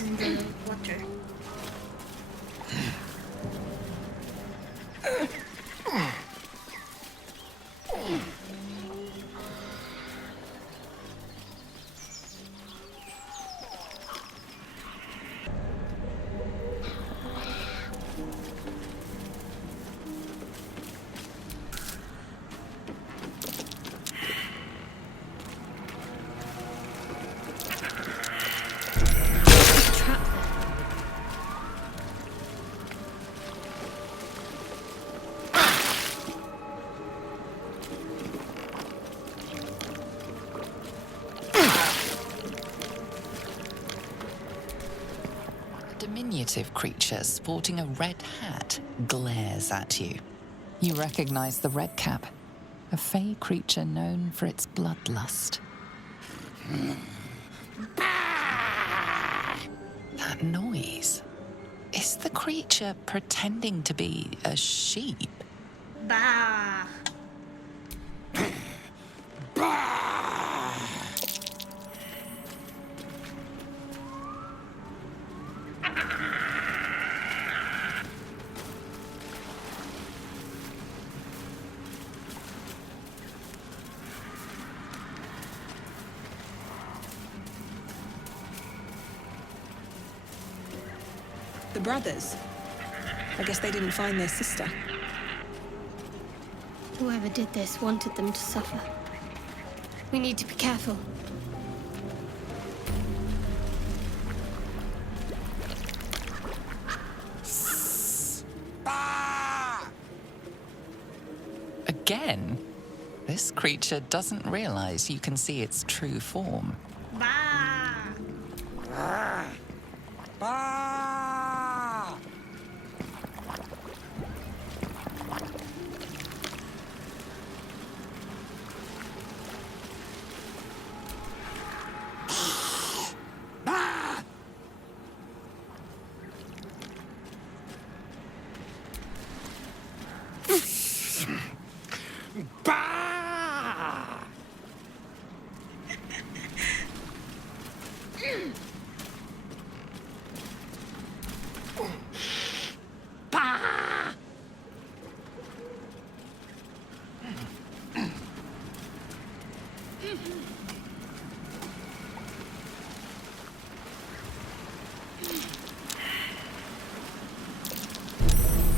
is in the water. Diminutive creature sporting a red hat glares at you. You recognize the red cap, a fey creature known for its bloodlust. That noise. Is the creature pretending to be a sheep? Bah! The brothers. I guess they didn't find their sister. Whoever did this wanted them to suffer. We need to be careful. Again? This creature doesn't realize you can see its true form. Bah!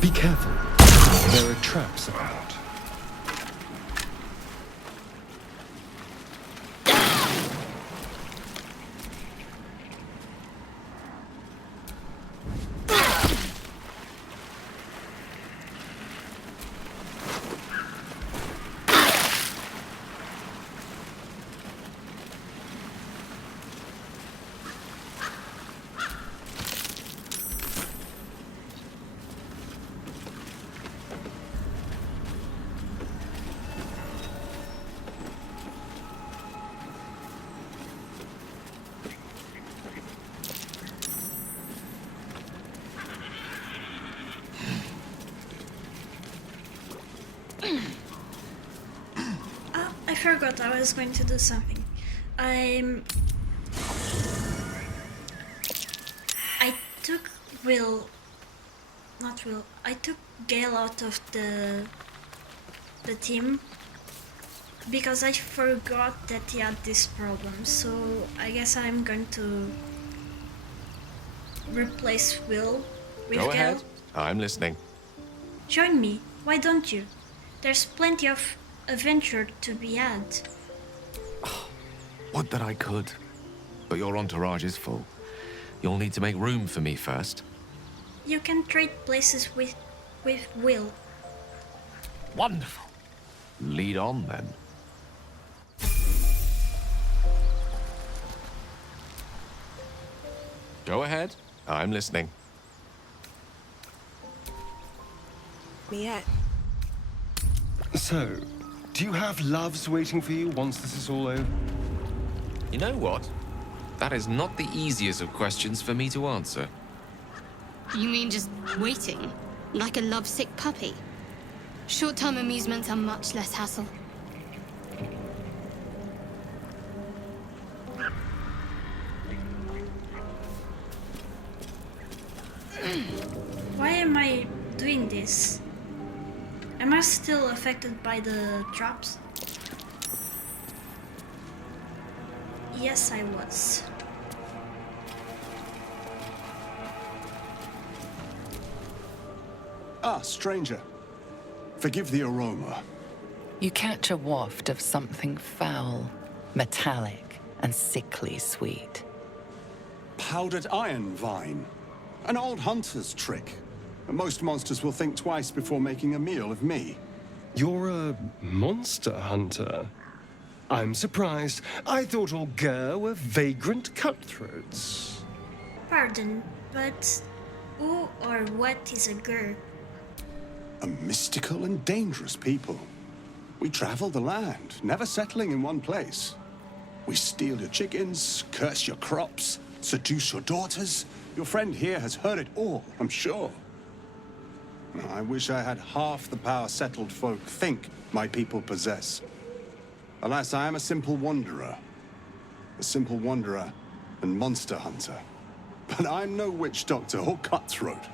Be careful. There are traps about. I forgot I was going to do something. I took I took Gale out of the team because I forgot that he had this problem. So I guess I'm going to replace Will with Go Gale. ahead. I'm listening. Join me. Why don't you? There's plenty of adventure to be had. Would that I could. But your entourage is full. You'll need to make room for me first. You can trade places with Will. Wonderful. Lead on, then. Go ahead. I'm listening. Miette. So, do you have loves waiting for you once this is all over? You know what? That is not the easiest of questions for me to answer. You mean just waiting? Like a lovesick puppy? Short-term amusements are much less hassle. am I doing this? Am I still affected by the traps? Yes, I was. Ah, stranger. Forgive the aroma. You catch a waft of something foul, metallic, and sickly sweet. Powdered iron vine. An old hunter's trick. Most monsters will think twice before making a meal of me. You're a monster hunter. I'm surprised. I thought all Ger were vagrant cutthroats. Pardon, but who or what is a Gur? A mystical and dangerous people. We travel the land, never settling in one place. We steal your chickens, curse your crops, seduce your daughters. Your friend here has heard it all, I'm sure. I wish I had half the power settled folk think my people possess. Alas, I am a simple wanderer. A simple wanderer and monster hunter. But I'm no witch doctor or cutthroat.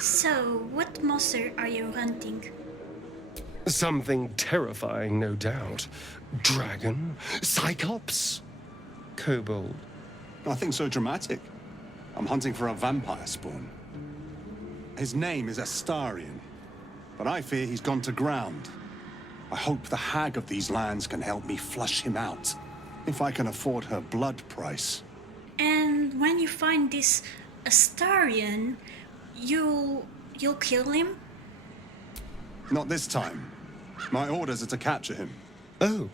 So, what monster are you hunting? Something terrifying, no doubt. Dragon? Cyclops? Kobold? Nothing so dramatic. I'm hunting for a vampire spawn. His name is Astarion, but I fear he's gone to ground. I hope the hag of these lands can help me flush him out, if I can afford her blood price. And when you find this Astarion, you'll kill him? Not this time. My orders are to capture him. Oh.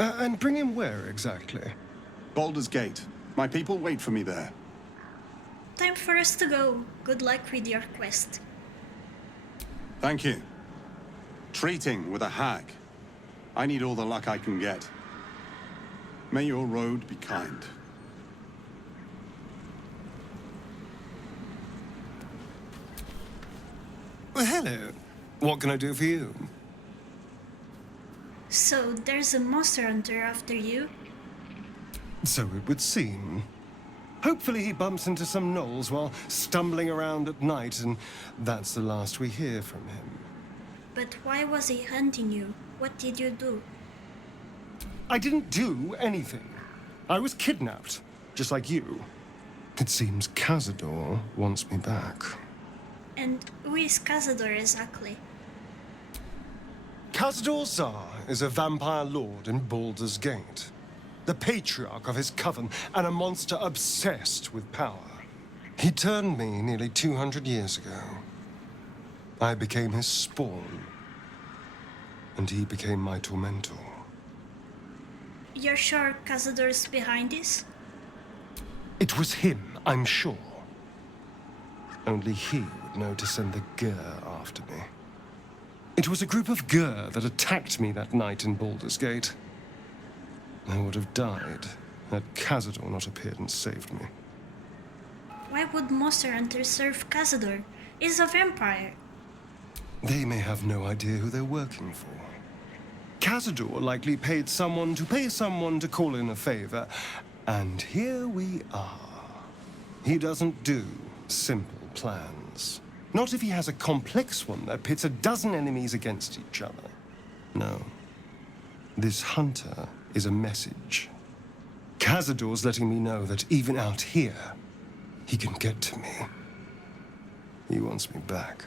And bring him where exactly? Baldur's Gate. My people wait for me there. Time for us to go. Good luck with your quest. Thank you. Treating with a hag. I need all the luck I can get. May your road be kind. Well, hello. What can I do for you? So, there's a monster hunter after you? So it would seem. Hopefully he bumps into some gnolls while stumbling around at night, and that's the last we hear from him. But why was he hunting you? What did you do? I didn't do anything. I was kidnapped, just like you. It seems Cazador wants me back. And who is Cazador exactly? Cazador Zar is a vampire lord in Baldur's Gate. The patriarch of his coven, and a monster obsessed with power. He turned me nearly 200 years ago. I became his spawn, and he became my tormentor. You're sure Cazador's behind this? It was him, I'm sure. Only he would know to send the Ger after me. It was a group of Ger that attacked me that night in Baldur's Gate. I would have died had Cazador not appeared and saved me. Why would Monster Hunter serve Cazador? He's a vampire. They may have no idea who they're working for. Cazador likely paid someone to call in a favor, and here we are. He doesn't do simple plans. Not if he has a complex one that pits a dozen enemies against each other. No. This hunter is a message. Cazador's letting me know that even out here, he can get to me. He wants me back.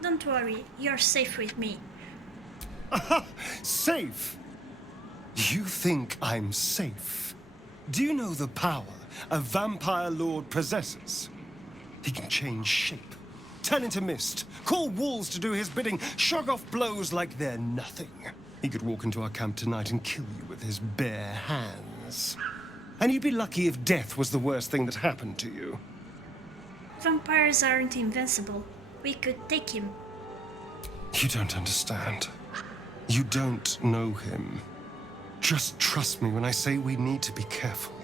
Don't worry, you're safe with me. Safe? You think I'm safe? Do you know the power a vampire lord possesses? He can change shape, turn into mist, call wolves to do his bidding, shrug off blows like they're nothing. He could walk into our camp tonight and kill you with his bare hands. And you'd be lucky if death was the worst thing that happened to you. Vampires aren't invincible. We could take him. You don't understand. You don't know him. Just trust me when I say we need to be careful.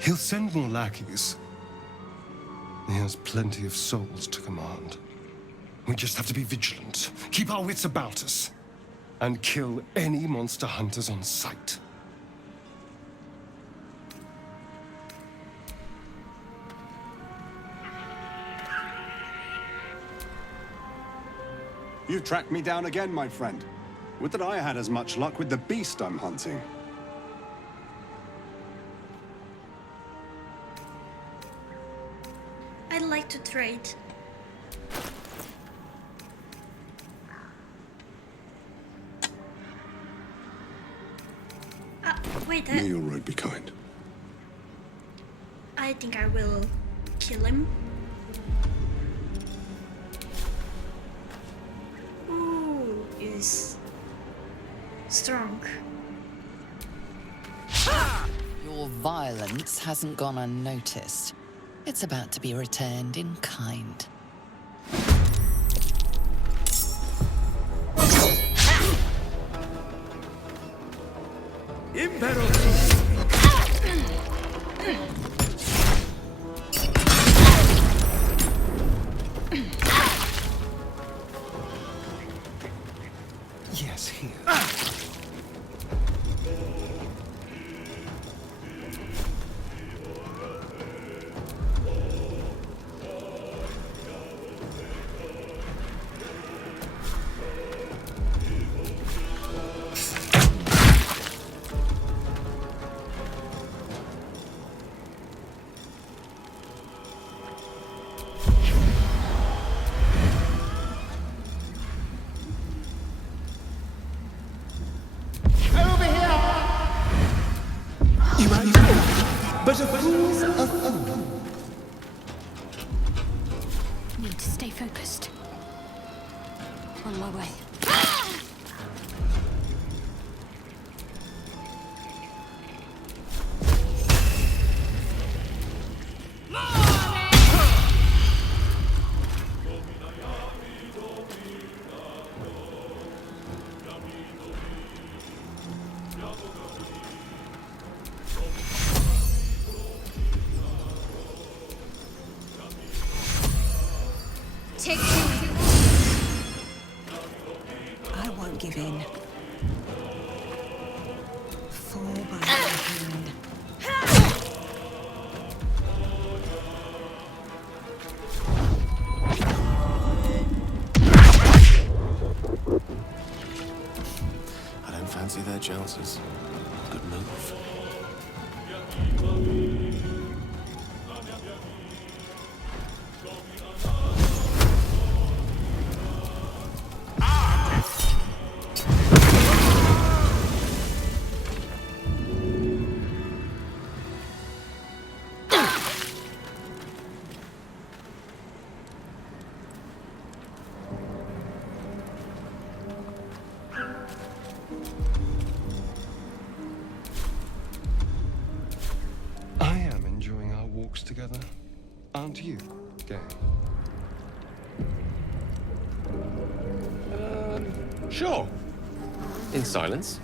He'll send more lackeys. He has plenty of souls to command. We just have to be vigilant, keep our wits about us, and kill any monster hunters on sight. You've tracked me down again, my friend. Would that I had as much luck with the beast I'm hunting. I'd like to trade. Wait, May your road be kind. I think I will kill him. Ooh, is strong. Your violence hasn't gone unnoticed. It's about to be returned in kind. Yes, here. But a fool's a fool. Need to stay focused. On my way. Take two. I won't give in. Fall by my hand. I don't fancy their chances. Good move. I am enjoying our walks together. Aren't you, Gay? Sure. In silence.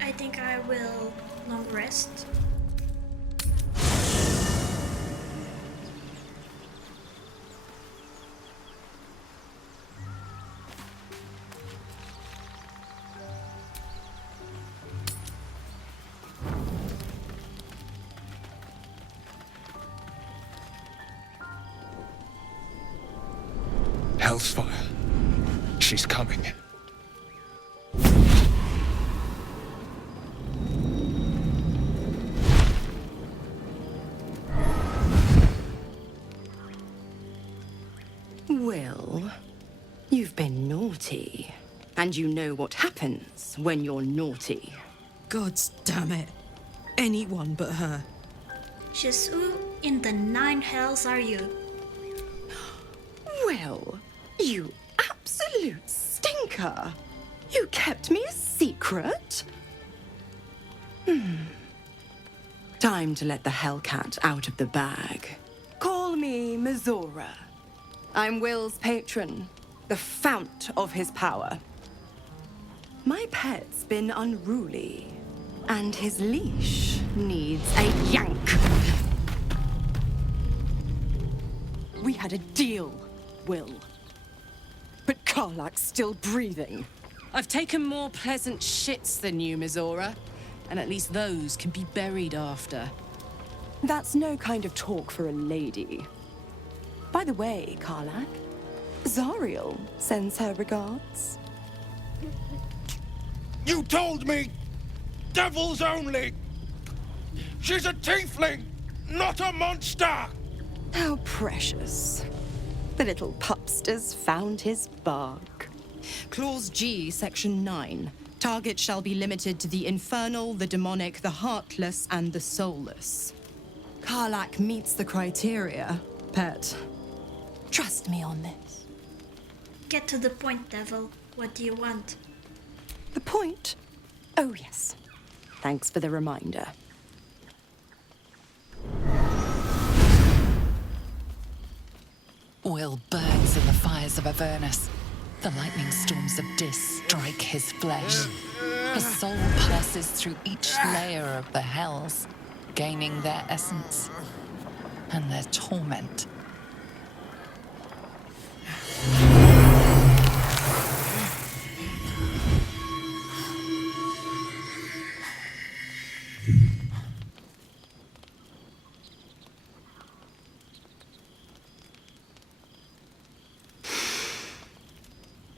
I think I will long rest. Hell's fire. She's coming. Well, you've been naughty. And you know what happens when you're naughty. Gods damn it. Anyone but her. Just who in the nine hells are you? Will, you absolute stinker. You kept me a secret? Time to let the Hellcat out of the bag. Call me Mizora. I'm Will's patron, the fount of his power. My pet's been unruly, and his leash needs a yank. We had a deal, Will. But Karlak's still breathing. I've taken more pleasant shits than you, Mizora. And at least those can be buried after. That's no kind of talk for a lady. By the way, Karlak, Zariel sends her regards. You told me! Devils only! She's a tiefling, not a monster! How precious. The little pupster's found his bark. Clause G, Section 9. Target shall be limited to the infernal, the demonic, the heartless, and the soulless. Karlak meets the criteria, pet. Trust me on this. Get to the point, Devil. What do you want? The point? Oh, yes. Thanks for the reminder. Will burns in the fires of Avernus. The lightning storms of Dis strike his flesh. His soul passes through each layer of the hells, gaining their essence and their torment.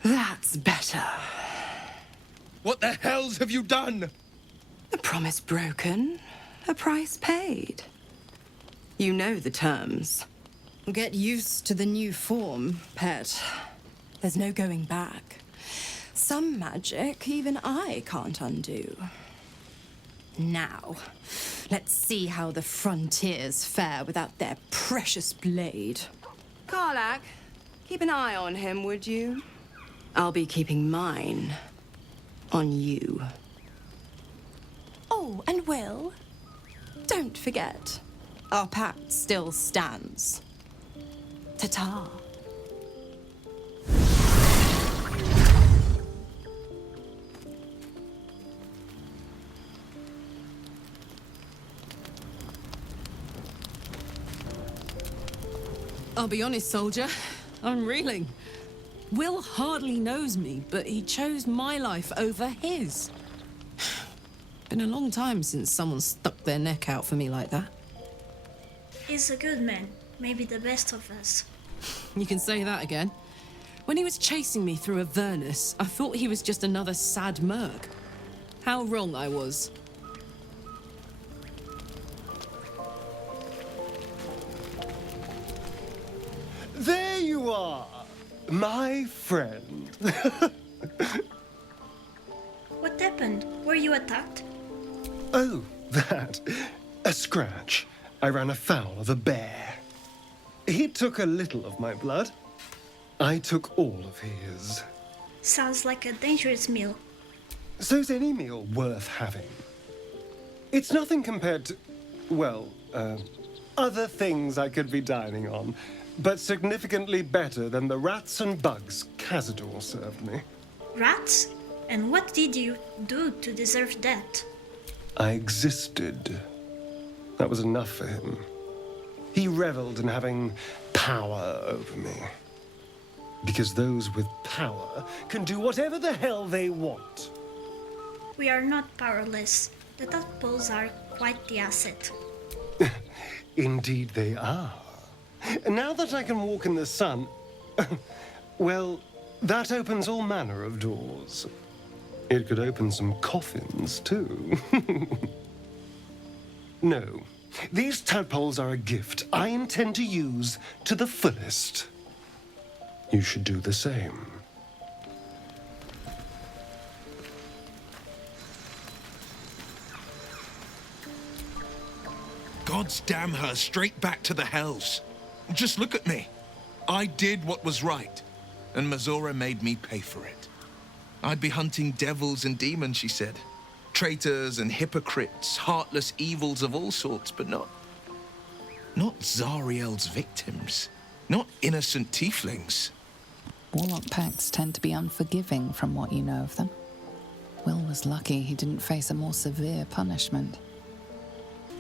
That's better. What the hells have you done? A promise broken, a price paid. You know the terms. Get used to the new form, pet. There's no going back. Some magic even I can't undo. Now, let's see how the frontiers fare without their precious blade. Karlak, keep an eye on him, would you? I'll be keeping mine on you. Oh, and Will, don't forget, our pact still stands. Ta-ta. I'll be honest, soldier. I'm reeling. Will hardly knows me, but he chose my life over his. Been a long time since someone stuck their neck out for me like that. He's a good man. Maybe the best of us. You can say that again. When he was chasing me through Avernus, I thought he was just another sad merc. How wrong I was. There you are, my friend. What happened? Were you attacked? Oh, that. A scratch. I ran afoul of a bear. He took a little of my blood. I took all of his. Sounds like a dangerous meal. So's any meal worth having. It's nothing compared to, well, other things I could be dining on, but significantly better than the rats and bugs Cazador served me. Rats? And what did you do to deserve that? I existed. That was enough for him. He reveled in having power over me. Because those with power can do whatever the hell they want. We are not powerless. The tadpoles are quite the asset. Indeed they are. Now that I can walk in the sun, well, that opens all manner of doors. It could open some coffins, too. No, these tadpoles are a gift I intend to use to the fullest. You should do the same. Gods damn her straight back to the hells. Just look at me. I did what was right, and Mazora made me pay for it. I'd be hunting devils and demons, she said. Traitors and hypocrites, heartless evils of all sorts, but not Zariel's victims. Not innocent tieflings. Warlock pacts tend to be unforgiving from what you know of them. Will was lucky he didn't face a more severe punishment.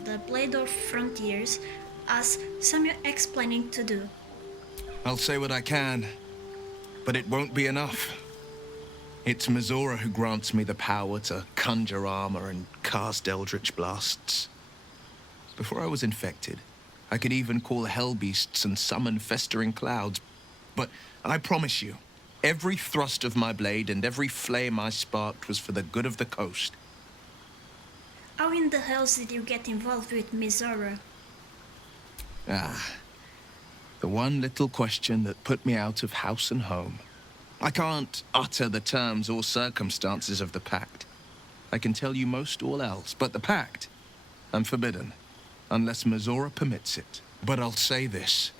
The Blade of Frontiers has some explaining to do. I'll say what I can, but it won't be enough. It's Mazora who grants me the power to conjure armor and cast eldritch blasts. Before I was infected, I could even call hell beasts and summon festering clouds. But I promise you, every thrust of my blade and every flame I sparked was for the good of the coast. How in the hells did you get involved with Mizora? The one little question that put me out of house and home. I can't utter the terms or circumstances of the pact. I can tell you most all else, but the pact, I'm forbidden, unless Mazora permits it. But I'll say this.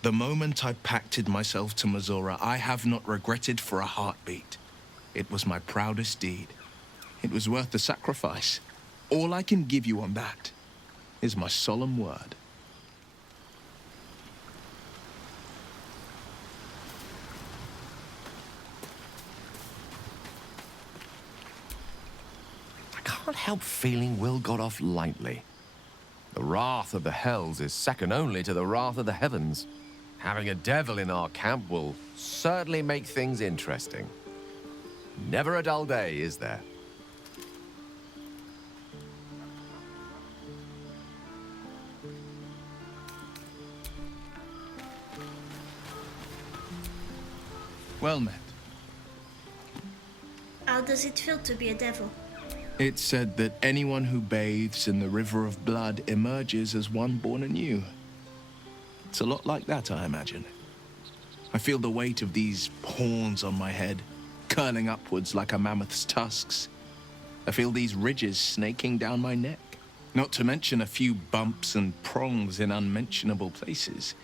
The moment I pacted myself to Mazora, I have not regretted for a heartbeat. It was my proudest deed. It was worth the sacrifice. All I can give you on that is my solemn word. I can't help feeling Will got off lightly. The wrath of the hells is second only to the wrath of the heavens. Having a devil in our camp will certainly make things interesting. Never a dull day, is there? Well met. How does it feel to be a devil? It's said that anyone who bathes in the river of blood emerges as one born anew. It's a lot like that, I imagine. I feel the weight of these horns on my head, curling upwards like a mammoth's tusks. I feel these ridges snaking down my neck, not to mention a few bumps and prongs in unmentionable places.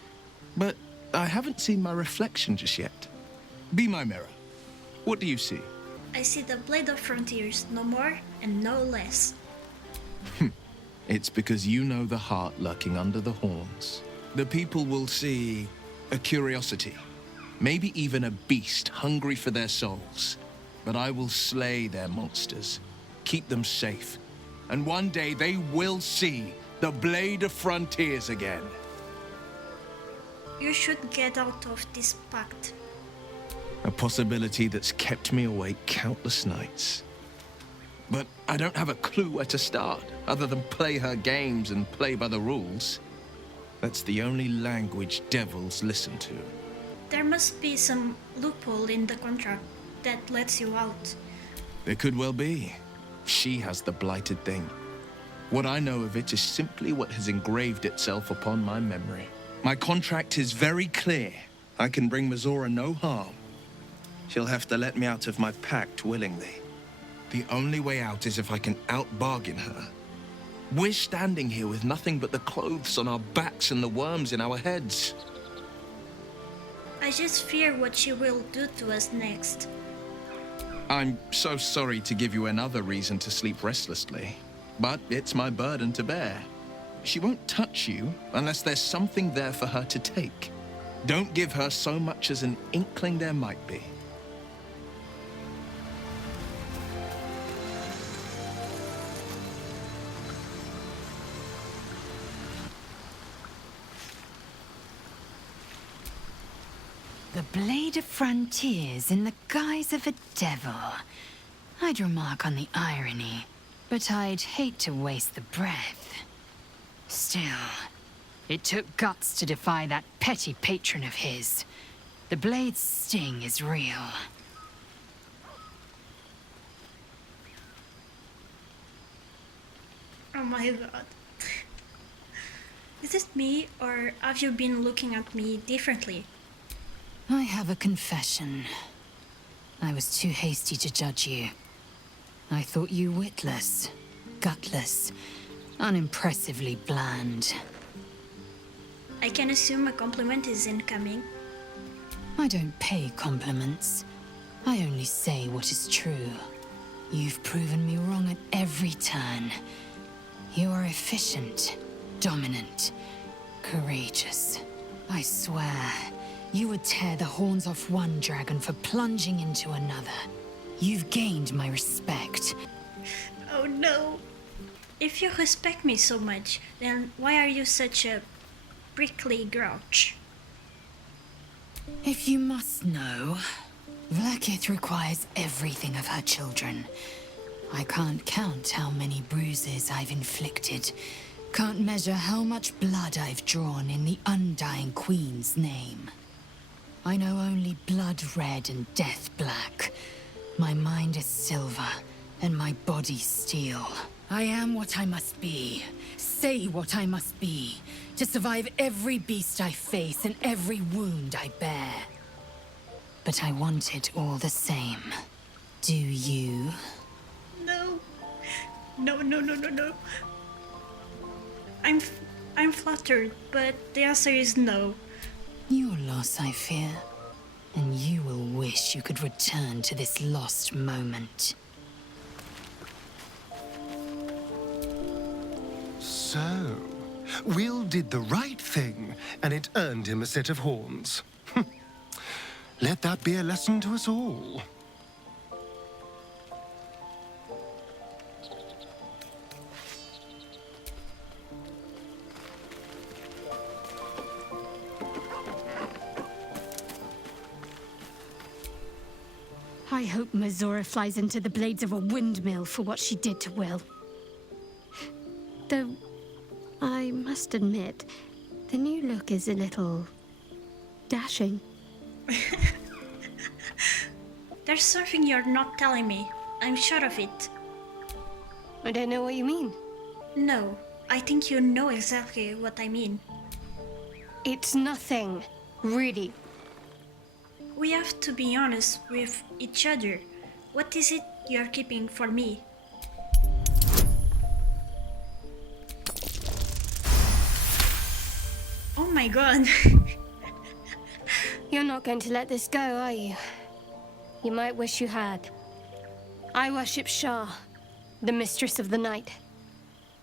But I haven't seen my reflection just yet. Be my mirror. What do you see? I see the Blade of Frontiers, no more and no less. It's because you know the heart lurking under the horns. The people will see a curiosity, maybe even a beast hungry for their souls. But I will slay their monsters, keep them safe, and one day they will see the Blade of Frontiers again. You should get out of this pact. A possibility that's kept me awake countless nights. But I don't have a clue where to start, other than play her games and play by the rules. That's the only language devils listen to. There must be some loophole in the contract that lets you out. There could well be. She has the blighted thing. What I know of it is simply what has engraved itself upon my memory. My contract is very clear. I can bring Mazora no harm. She'll have to let me out of my pact willingly. The only way out is if I can out-bargain her. We're standing here with nothing but the clothes on our backs and the worms in our heads. I just fear what she will do to us next. I'm so sorry to give you another reason to sleep restlessly, but it's my burden to bear. She won't touch you unless there's something there for her to take. Don't give her so much as an inkling there might be. The Blade of Frontiers in the guise of a devil. I'd remark on the irony, but I'd hate to waste the breath. Still, it took guts to defy that petty patron of his. The Blade's sting is real. Oh my god. Is it me, or have you been looking at me differently? I have a confession. I was too hasty to judge you. I thought you witless, gutless, unimpressively bland. I can assume a compliment is incoming. I don't pay compliments. I only say what is true. You've proven me wrong at every turn. You are efficient, dominant, courageous. I swear, you would tear the horns off one dragon for plunging into another. You've gained my respect. Oh no. If you respect me so much, then why are you such a prickly grouch? If you must know, Vlaakith requires everything of her children. I can't count how many bruises I've inflicted. Can't measure how much blood I've drawn in the Undying Queen's name. I know only blood red and death black. My mind is silver, and my body steel. I am what I must be, say what I must be, to survive every beast I face and every wound I bear. But I want it all the same. Do you? No. No, no, no, no, no. I'm flattered, but the answer is no. Your loss, I fear. And you will wish you could return to this lost moment. So, Will did the right thing, and it earned him a set of horns. Let that be a lesson to us all. I hope Mazora flies into the blades of a windmill for what she did to Will. Though, I must admit, the new look is a little dashing. There's something you're not telling me. I'm sure of it. I don't know what you mean. No, I think you know exactly what I mean. It's nothing, really. We have to be honest with each other. What is it you're keeping for me? Oh my god. You're not going to let this go, are you? You might wish you had. I worship Shah, the mistress of the night.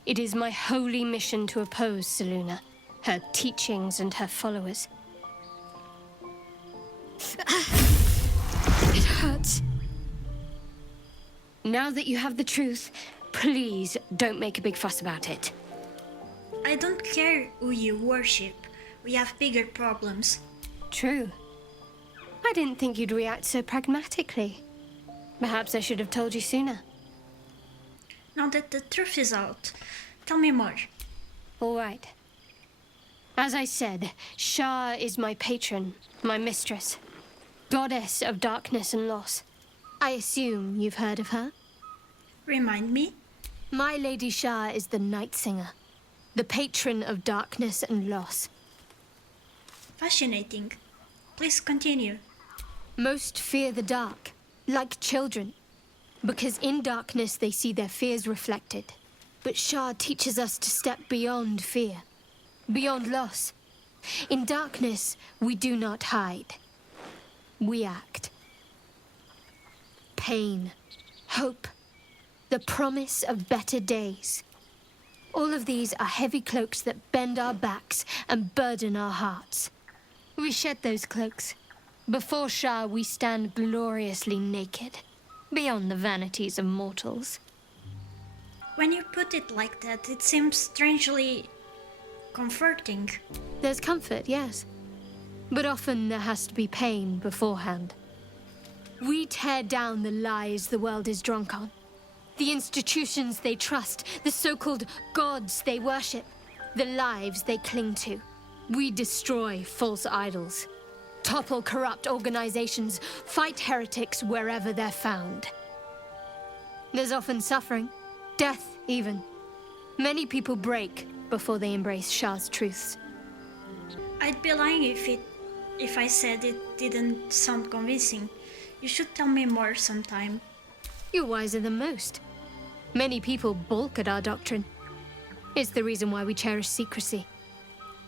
It is my holy mission to oppose Selûne, her teachings and her followers. It hurts. Now that you have the truth, please don't make a big fuss about it. I don't care who you worship. We have bigger problems. True. I didn't think you'd react so pragmatically. Perhaps I should have told you sooner. Now that the truth is out, tell me more. All right. As I said, Shah is my patron, my mistress. Goddess of darkness and loss. I assume you've heard of her? Remind me? My Lady Shah is the Night Singer, the patron of darkness and loss. Fascinating. Please continue. Most fear the dark, like children, because in darkness they see their fears reflected. But Shah teaches us to step beyond fear, beyond loss. In darkness, we do not hide. We act. Pain, hope, the promise of better days. All of these are heavy cloaks that bend our backs and burden our hearts. We shed those cloaks. Before Shah, we stand gloriously naked, beyond the vanities of mortals. When you put it like that, it seems strangely comforting. There's comfort, yes. But often there has to be pain beforehand. We tear down the lies the world is drunk on. The institutions they trust, the so-called gods they worship, the lives they cling to. We destroy false idols, topple corrupt organizations, fight heretics wherever they're found. There's often suffering, death even. Many people break before they embrace Shah's truths. I'd be lying if I said it didn't sound convincing. You should tell me more sometime. You're wiser than most. Many people balk at our doctrine. It's the reason why we cherish secrecy.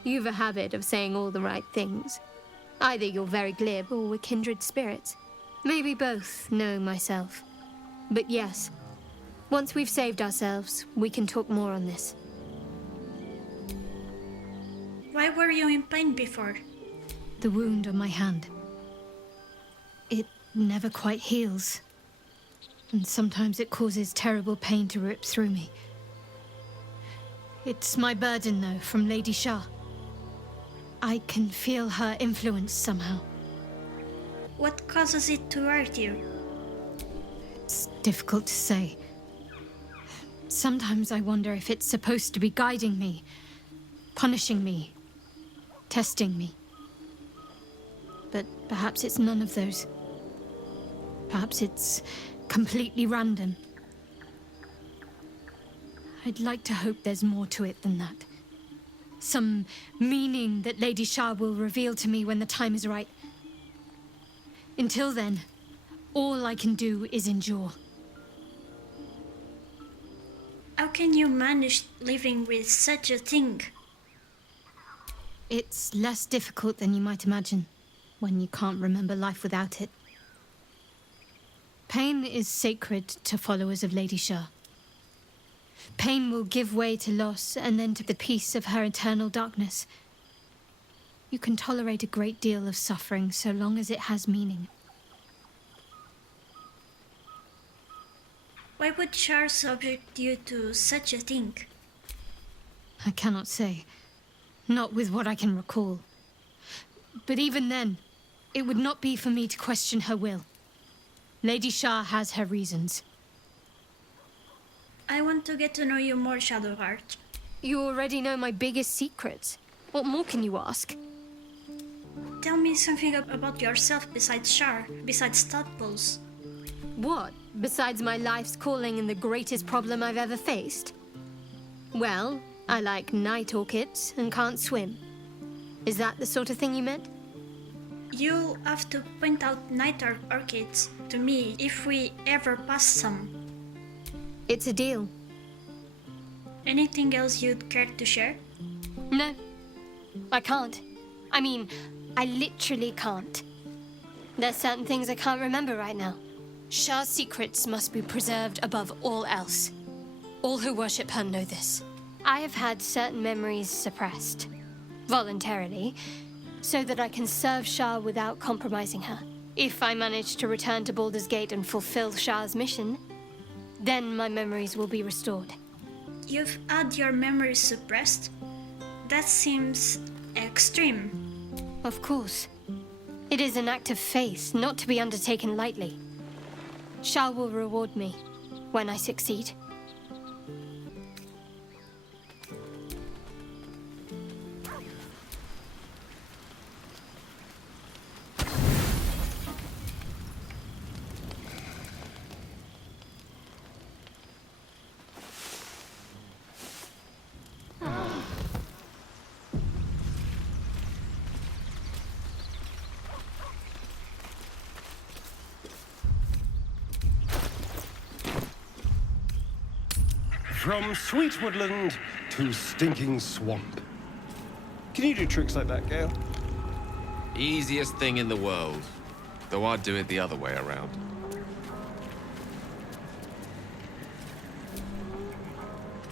You've a habit of saying all the right things. Either you're very glib or we're kindred spirits. Maybe both, knowing myself. But yes, once we've saved ourselves, we can talk more on this. Why were you in pain before? The wound on my hand. It never quite heals. And sometimes it causes terrible pain to rip through me. It's my burden, though, from Lady Shah. I can feel her influence somehow. What causes it to hurt you? It's difficult to say. Sometimes I wonder if it's supposed to be guiding me, punishing me, testing me. But perhaps it's none of those. Perhaps it's completely random. I'd like to hope there's more to it than that. Some meaning that Lady Shah will reveal to me when the time is right. Until then, all I can do is endure. How can you manage living with such a thing? It's less difficult than you might imagine, when you can't remember life without it. Pain is sacred to followers of Lady Shah. Pain will give way to loss and then to the peace of her eternal darkness. You can tolerate a great deal of suffering so long as it has meaning. Why would Shah subject you to such a thing? I cannot say. Not with what I can recall. But even then, it would not be for me to question her will. Lady Shah has her reasons. I want to get to know you more, Shadowheart. You already know my biggest secrets. What more can you ask? Tell me something about yourself besides Shah, besides tadpoles. What? Besides my life's calling and the greatest problem I've ever faced? Well, I like night orchids and can't swim. Is that the sort of thing you meant? You'll have to point out night orchids to me if we ever pass some. It's a deal. Anything else you'd care to share? No, I can't. I mean, I literally can't. There's certain things I can't remember right now. Shah's secrets must be preserved above all else. All who worship her know this. I have had certain memories suppressed, voluntarily, so that I can serve Shah without compromising her. If I manage to return to Baldur's Gate and fulfill Shah's mission, then my memories will be restored. You've had your memories suppressed? That seems extreme. Of course. It is an act of faith, not to be undertaken lightly. Shah will reward me when I succeed. From sweet woodland to stinking swamp. Can you do tricks like that, Gale? Easiest thing in the world. Though I'd do it the other way around.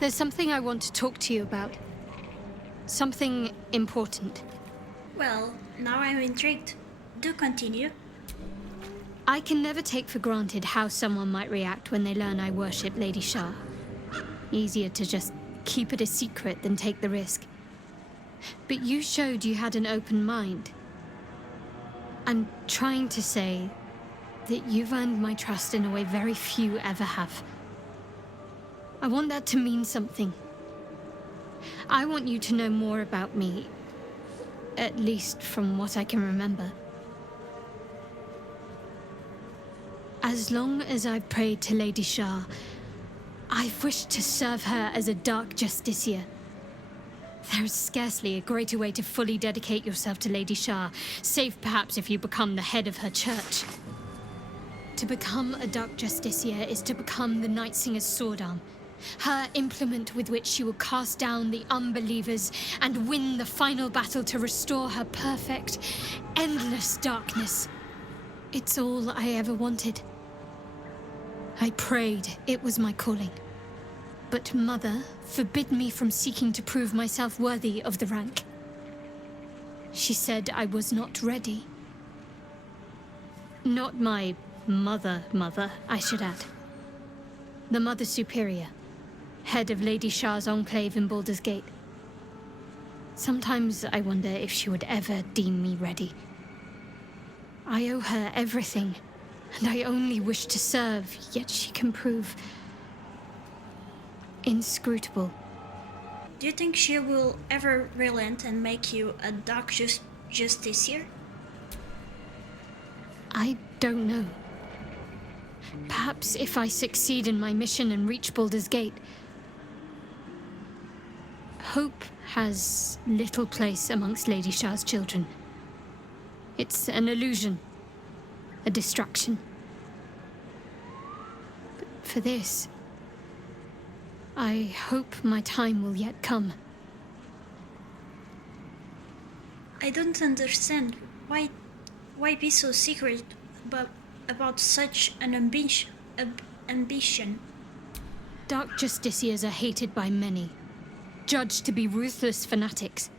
There's something I want to talk to you about. Something important. Well, now I'm intrigued. Do continue. I can never take for granted how someone might react when they learn I worship Lady Shah. Easier to just keep it a secret than take the risk. But you showed you had an open mind. I'm trying to say that you've earned my trust in a way very few ever have. I want that to mean something. I want you to know more about me, at least from what I can remember. As long as I've prayed to Lady Shah, I've wished to serve her as a dark justiciar. There is scarcely a greater way to fully dedicate yourself to Lady Shah, save perhaps if you become the head of her church. To become a dark justiciar is to become the Night Singer's sword arm, Her implement with which she will cast down the unbelievers and win the final battle to restore her perfect, endless darkness. It's all I ever wanted. I prayed it was my calling. But Mother forbid me from seeking to prove myself worthy of the rank. She said I was not ready. Not my mother, I should add. The Mother Superior, head of Lady Shah's enclave in Baldur's Gate. Sometimes I wonder if she would ever deem me ready. I owe her everything, and I only wish to serve, yet she can prove inscrutable. Do you think she will ever relent and make you a Dark Justiciar? I don't know. Perhaps if I succeed in my mission and reach Baldur's Gate. Hope has little place amongst Lady Shah's children. It's an illusion, a distraction. But for this, I hope my time will yet come. I don't understand. Why be so secret about such an ambition? Dark Justiciars are hated by many, judged to be ruthless fanatics.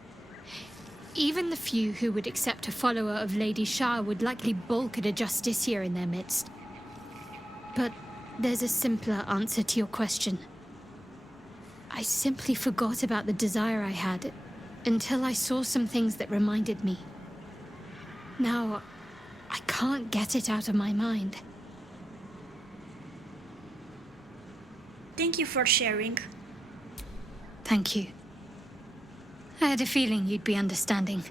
Even the few who would accept a follower of Lady Shah would likely balk at a Justiciar in their midst. But there's a simpler answer to your question. I simply forgot about the desire I had until I saw some things that reminded me. Now, I can't get it out of my mind. Thank you for sharing. Thank you. I had a feeling you'd be understanding.